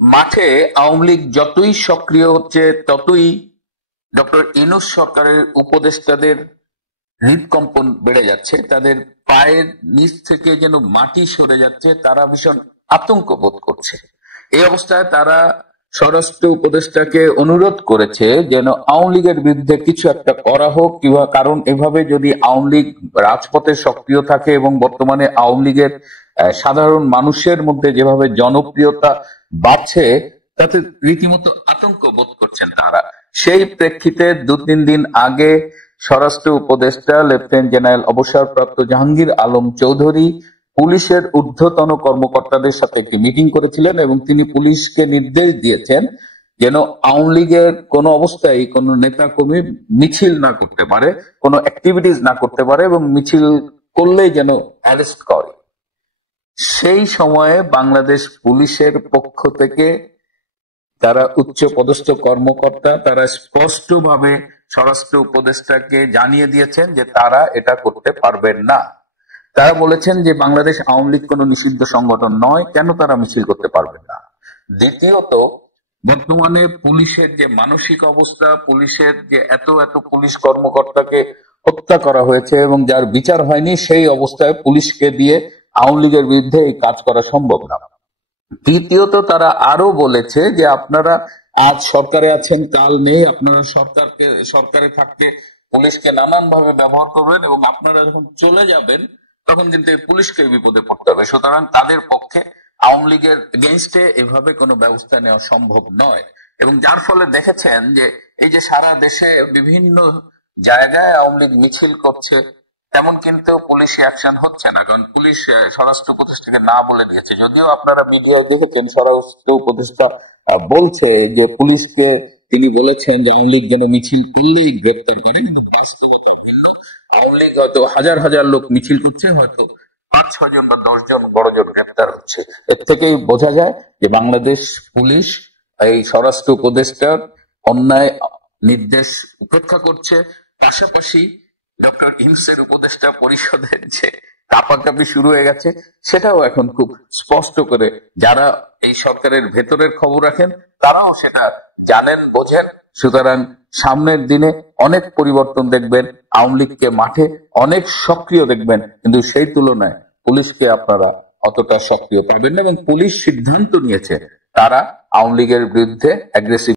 মাঠে আওয়ামী লীগ যতই সক্রিয় হচ্ছে ততই ডক্টর ইউনূস সরকারের উপদেষ্টাদের হৃদকম্পন বেড়ে যাচ্ছে, তাদের পায়ের নিচ থেকে যেন মাটি সরে যাচ্ছে, তারা ভীষণ আতঙ্ক বোধ করছে। এই অবস্থায় তারা স্বরাষ্ট্র উপদেষ্টাকে অনুরোধ করেছে যেন আওয়ামী লীগের বিরুদ্ধে কিছু একটা করা হোক, কিংবা কারণ এভাবে যদি আওয়ামী লীগ রাজপথে সক্রিয় থাকে এবং বর্তমানে আওয়ামী লীগের সাধারণ মানুষের মধ্যে যেভাবে জনপ্রিয়তা বাড়ছে, তাতে রীতিমতো আতঙ্ক বোধ করছেন তারা। সেই প্রেক্ষিতে 2-3 দিন আগে স্বরাষ্ট্র উপদেষ্টা লেফটেন্যান্ট জেনারেল অবসরপ্রাপ্ত জাহাঙ্গীর আলম চৌধুরী পুলিশের ঊর্ধ্বতন কর্মকর্তাদের সাথে একটি মিটিং করেছিলেন এবং তিনি পুলিশকে নির্দেশ দিয়েছেন যেন আওয়ামী লীগের কোন অবস্থায় কোন নেতা কর্মী মিছিল না করতে পারে, কোনো অ্যাক্টিভিটিস না করতে পারে, এবং মিছিল করলেই যেন অ্যারেস্ট করে। সেই সময়ে বাংলাদেশ পুলিশের পক্ষ থেকে যারা উচ্চ পদস্থ কর্মকর্তা, তারা স্পষ্টভাবে স্বরাষ্ট্র উপদেষ্টাকে জানিয়ে দিয়েছেন যে তারা এটা করতে পারবেন না। তারা বলেছেন যে বাংলাদেশ আওয়ামী লীগ কোনো নিষিদ্ধ সংগঠন নয়, কেন তারা মিছিল করতে পারবেন না। দ্বিতীয়ত, বর্তমানে পুলিশের যে মানসিক অবস্থা, পুলিশের যে এত এত পুলিশ কর্মকর্তাকে হত্যা করা হয়েছে এবং যার বিচার হয়নি, সেই অবস্থায় পুলিশকে দিয়ে আওয়ামী লীগের বিরুদ্ধে এই কাজ করা সম্ভব না। তৃতীয়ত, তারা আরো বলেছে যে আপনারা আজ সরকারে আছেন, কাল নেই, আপনারা সরকারে থাকতে পুলিশকে নানান ভাবে ব্যবহার করবেন এবং আপনারা যখন চলে যাবেন তখন কিন্তু এই পুলিশকে বিপদে পড়তে হবে। সুতরাং তাদের পক্ষে আওয়ামী লীগের এগেইনস্টে এভাবে কোনো ব্যবস্থা নেওয়া সম্ভব নয়। এবং যার ফলে দেখেছেন যে এই যে সারা দেশে বিভিন্ন জায়গায় আওয়ামী লীগ মিছিল করছে, তেমন কিন্তু পুলিশি অ্যাকশন হচ্ছে না, কারণ পুলিশ স্বরাষ্ট্র উপদেষ্টাকে না বলে দিয়েছে। যদিও আপনারা মিডিয়ায় দেখেছেন স্বরাষ্ট্র উপদেষ্টা বলছে যে পুলিশকে তিনি বলেছেন যে আওয়ামী লীগ যেন মিছিল করলেই গ্রেপ্তার করে, কিন্তু বাস্তবতা ভিন্ন। আওয়ামী লীগ হয়তো হাজার হাজার লোক মিছিল করছে, হয়তো 5-6 জন বা 10 জন বড় জন গ্রেপ্তার হচ্ছে। এর থেকেই বোঝা যায় যে বাংলাদেশ পুলিশ এই স্বরাষ্ট্র উপদেষ্টার অন্যায় নির্দেশ উপেক্ষা করছে। পাশাপাশি ডক্টর ইউনূসের উপদেষ্টা পরিষদের যে কাপাকাপি শুরু হয়ে গেছে, সেটাও এখন খুব স্পষ্ট করে যারা এই সরকারের ভেতরের খবর রাখেন তারাও সেটা জানেন, বোঝেন। সুতরাং সামনের দিনে অনেক পরিবর্তন দেখবেন, আওয়ামী লীগকে মাঠে অনেক সক্রিয় দেখবেন, কিন্তু সেই তুলনায় পুলিশকে আপনারা অতটা সক্রিয় পাবেন না। এবং পুলিশ সিদ্ধান্ত নিয়েছে তারা আওয়ামী লীগের বিরুদ্ধে অ্যাগ্রেসিভ